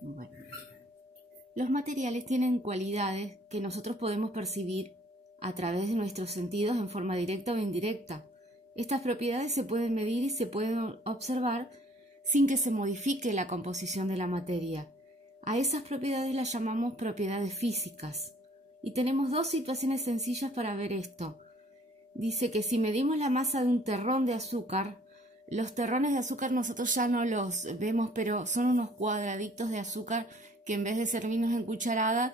Bueno, los materiales tienen cualidades que nosotros podemos percibir a través de nuestros sentidos en forma directa o indirecta. Estas propiedades se pueden medir y se pueden observar sin que se modifique la composición de la materia. A esas propiedades las llamamos propiedades físicas. Y tenemos dos situaciones sencillas para ver esto. Dice que si medimos la masa de un terrón de azúcar, los terrones de azúcar nosotros ya no los vemos, pero son unos cuadraditos de azúcar que en vez de servirnos en cucharada,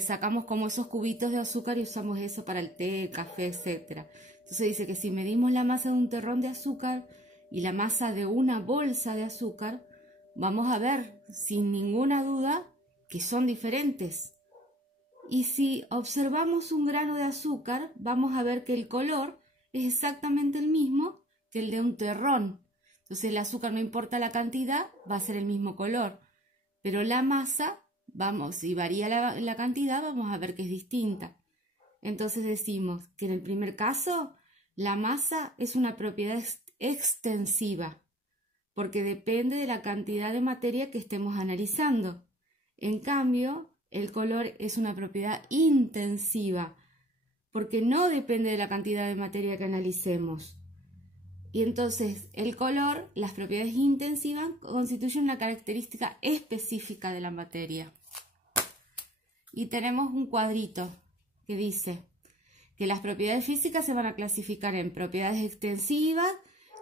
sacamos como esos cubitos de azúcar y usamos eso para el té, el café, etc. Entonces dice que si medimos la masa de un terrón de azúcar y la masa de una bolsa de azúcar, vamos a ver sin ninguna duda que son diferentes. Y si observamos un grano de azúcar, vamos a ver que el color es exactamente el mismo que el de un terrón. Entonces el azúcar, no importa la cantidad, va a ser el mismo color. Pero la masa, si varía la cantidad, vamos a ver que es distinta. Entonces decimos que en el primer caso, la masa es una propiedad extensiva, porque depende de la cantidad de materia que estemos analizando. En cambio, el color es una propiedad intensiva, porque no depende de la cantidad de materia que analicemos. Y entonces el color, las propiedades intensivas, constituyen una característica específica de la materia. Y tenemos un cuadrito que dice que las propiedades físicas se van a clasificar en propiedades extensivas,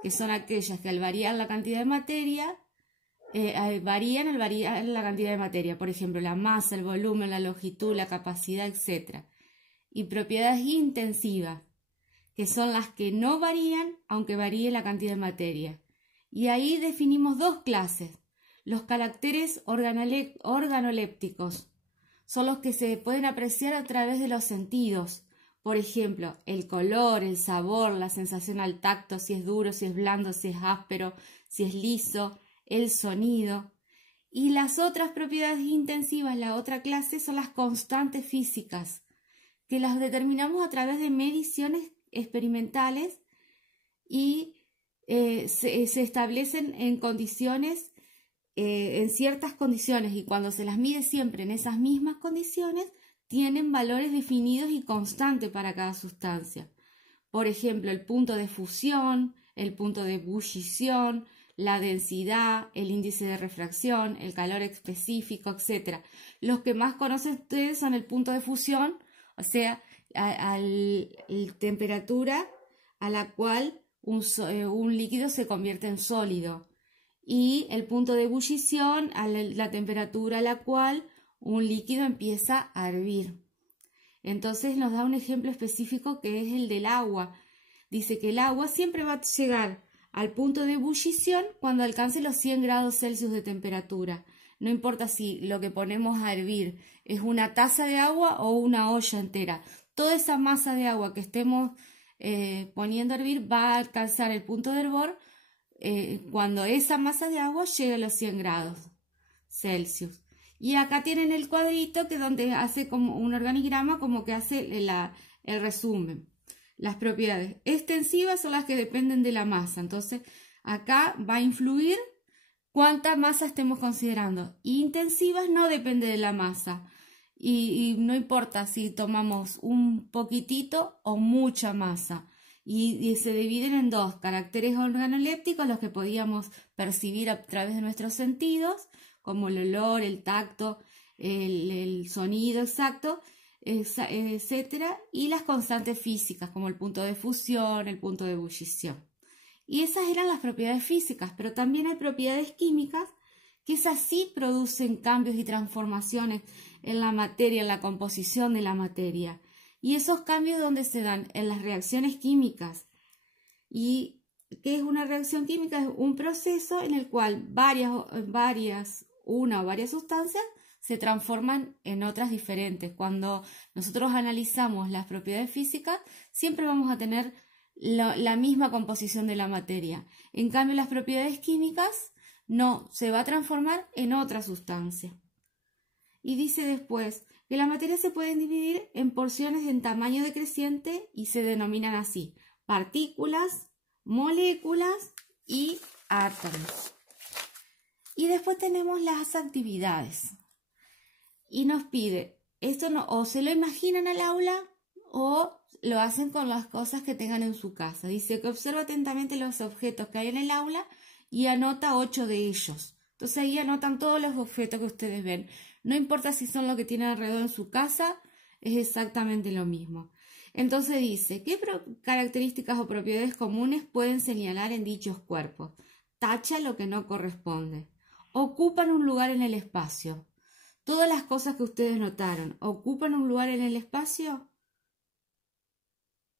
que son aquellas que al variar la cantidad de materia, varían al variar la cantidad de materia, por ejemplo, la masa, el volumen, la longitud, la capacidad, etc. Y propiedades intensivas, que son las que no varían aunque varíe la cantidad de materia. Y ahí definimos dos clases. Los caracteres organolépticos son los que se pueden apreciar a través de los sentidos. Por ejemplo, el color, el sabor, la sensación al tacto, si es duro, si es blando, si es áspero, si es liso, el sonido. Y las otras propiedades intensivas, la otra clase, son las constantes físicas, que las determinamos a través de mediciones experimentales y se establecen en condiciones, en ciertas condiciones, y cuando se las mide siempre en esas mismas condiciones, tienen valores definidos y constantes para cada sustancia. Por ejemplo, el punto de fusión, el punto de ebullición, la densidad, el índice de refracción, el calor específico, etc. Los que más conocen ustedes son el punto de fusión, o sea, la temperatura a la cual un líquido se convierte en sólido, y el punto de ebullición, a la temperatura a la cual un líquido empieza a hervir. Entonces nos da un ejemplo específico que es el del agua. Dice que el agua siempre va a llegar al punto de ebullición cuando alcance los 100 grados Celsius de temperatura. No importa si lo que ponemos a hervir es una taza de agua o una olla entera. Toda esa masa de agua que estemos poniendo a hervir va a alcanzar el punto de hervor cuando esa masa de agua llegue a los 100 grados Celsius. Y acá tienen el cuadrito que donde hace como un organigrama, como que hace el resumen. Las propiedades extensivas son las que dependen de la masa. Entonces acá va a influir cuánta masa estemos considerando. Intensivas no depende de la masa. Y no importa si tomamos un poquitito o mucha masa. Y se dividen en dos: caracteres organolépticos, los que podíamos percibir a través de nuestros sentidos, como el olor, el tacto, el sonido exacto, etc. Y las constantes físicas, como el punto de fusión, el punto de ebullición. Y esas eran las propiedades físicas, pero también hay propiedades químicas que esas sí producen cambios y transformaciones en la materia, en la composición de la materia. Y esos cambios, ¿dónde se dan? En las reacciones químicas. ¿Y qué es una reacción química? Es un proceso en el cual una o varias sustancias se transforman en otras diferentes. Cuando nosotros analizamos las propiedades físicas, siempre vamos a tener la misma composición de la materia. En cambio, las propiedades químicas no, se va a transformar en otra sustancia. Y dice después que la materia se puede dividir en porciones en tamaño decreciente y se denominan así: partículas, moléculas y átomos. Y después tenemos las actividades. Y nos pide, esto no, o se lo imaginan al aula o lo hacen con las cosas que tengan en su casa. Dice que observa atentamente los objetos que hay en el aula y anota 8 de ellos. Entonces ahí anotan todos los objetos que ustedes ven. No importa si son los que tienen alrededor en su casa, es exactamente lo mismo. Entonces dice, ¿qué características o propiedades comunes pueden señalar en dichos cuerpos? Tacha lo que no corresponde. Ocupan un lugar en el espacio. Todas las cosas que ustedes notaron, ¿ocupan un lugar en el espacio?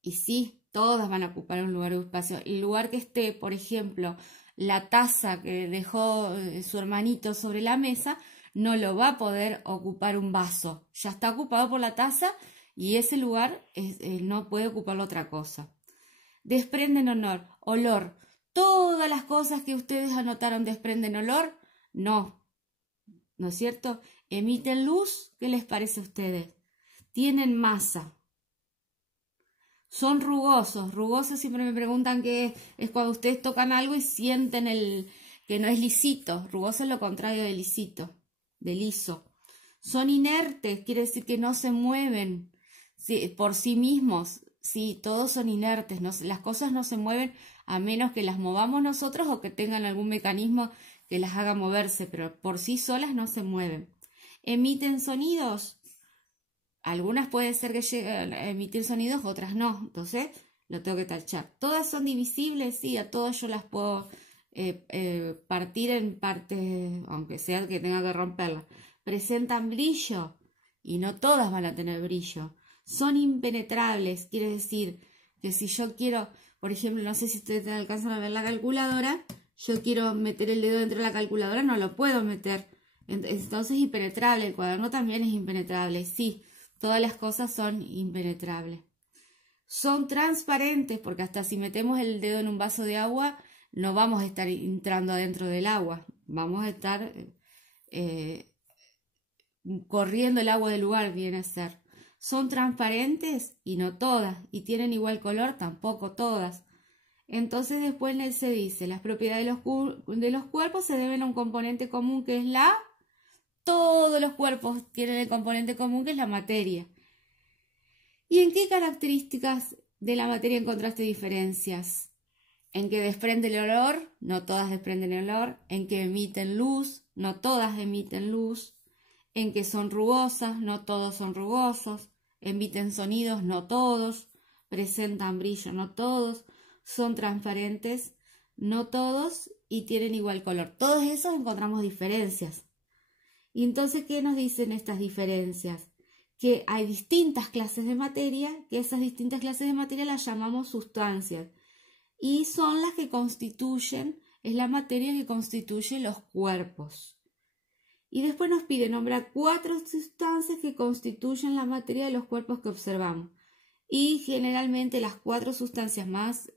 Y sí, todas van a ocupar un lugar en el espacio. El lugar que esté, por ejemplo, la taza que dejó su hermanito sobre la mesa, no lo va a poder ocupar un vaso. Ya está ocupado por la taza y ese lugar no puede ocuparlo otra cosa. Desprenden olor. ¿Todas las cosas que ustedes anotaron desprenden olor? No. ¿No es cierto? Emiten luz. ¿Qué les parece a ustedes? Tienen masa. Son rugosos. Rugosos siempre me preguntan qué es cuando ustedes tocan algo y sienten que no es lisito. Rugoso es lo contrario de lisito, de liso. Son inertes, quiere decir que no se mueven por sí mismos. Sí, todos son inertes. Las cosas no se mueven a menos que las movamos nosotros o que tengan algún mecanismo que las haga moverse, pero por sí solas no se mueven. ¿Emiten sonidos? Algunas pueden ser que lleguen a emitir sonidos, otras no. Entonces, lo tengo que tachar. ¿Todas son divisibles? Sí, a todas yo las puedo partir en partes, aunque sea que tenga que romperlas. ¿Presentan brillo? Y no todas van a tener brillo. Son impenetrables, quiere decir que si yo quiero, por ejemplo, no sé si ustedes alcanzan a ver la calculadora, yo quiero meter el dedo dentro de la calculadora, no lo puedo meter. Entonces es impenetrable, el cuaderno también es impenetrable, sí, todas las cosas son impenetrables. Son transparentes, porque hasta si metemos el dedo en un vaso de agua, no vamos a estar entrando adentro del agua, vamos a estar corriendo el agua del lugar, viene a ser. Son transparentes y no todas, y tienen igual color, tampoco todas. Entonces después se dice, las propiedades de los cuerpos se deben a un componente común que es todos los cuerpos tienen el componente común que es la materia. ¿Y en qué características de la materia encontraste diferencias? En que desprende el olor, no todas desprenden el olor. En que emiten luz, no todas emiten luz. En que son rugosas, no todos son rugosos. Emiten sonidos, no todos. Presentan brillo, no todos. Son transparentes, no todos. Y tienen igual color. Todos esos encontramos diferencias. Y entonces, ¿qué nos dicen estas diferencias? Que hay distintas clases de materia, que esas distintas clases de materia las llamamos sustancias. Y son las que constituyen, es la materia que constituye los cuerpos. Y después nos pide nombrar 4 sustancias que constituyen la materia de los cuerpos que observamos. Y generalmente las 4 sustancias más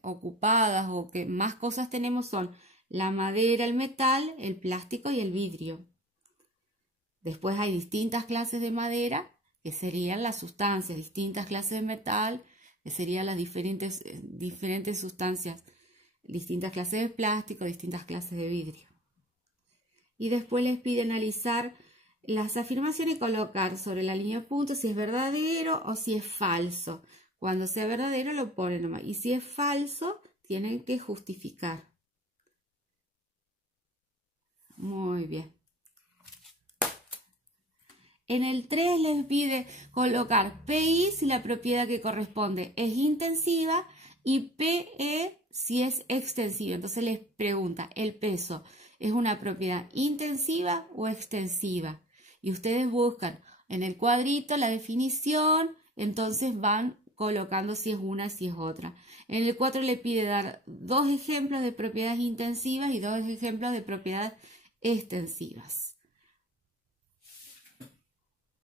ocupadas o que más cosas tenemos son la madera, el metal, el plástico y el vidrio. Después hay distintas clases de madera, que serían las sustancias, distintas clases de metal, que serían las diferentes sustancias, distintas clases de plástico, distintas clases de vidrio. Y después les pide analizar las afirmaciones y colocar sobre la línea de puntos si es verdadero o si es falso. Cuando sea verdadero lo ponen nomás. Y si es falso, tienen que justificar. Muy bien. En el 3 les pide colocar PI si la propiedad que corresponde es intensiva y PE si es extensiva. Entonces les pregunta, ¿el peso es una propiedad intensiva o extensiva? Y ustedes buscan en el cuadrito la definición, entonces van colocando si es una, si es otra. En el 4 le pide dar 2 ejemplos de propiedades intensivas y 2 ejemplos de propiedades extensivas.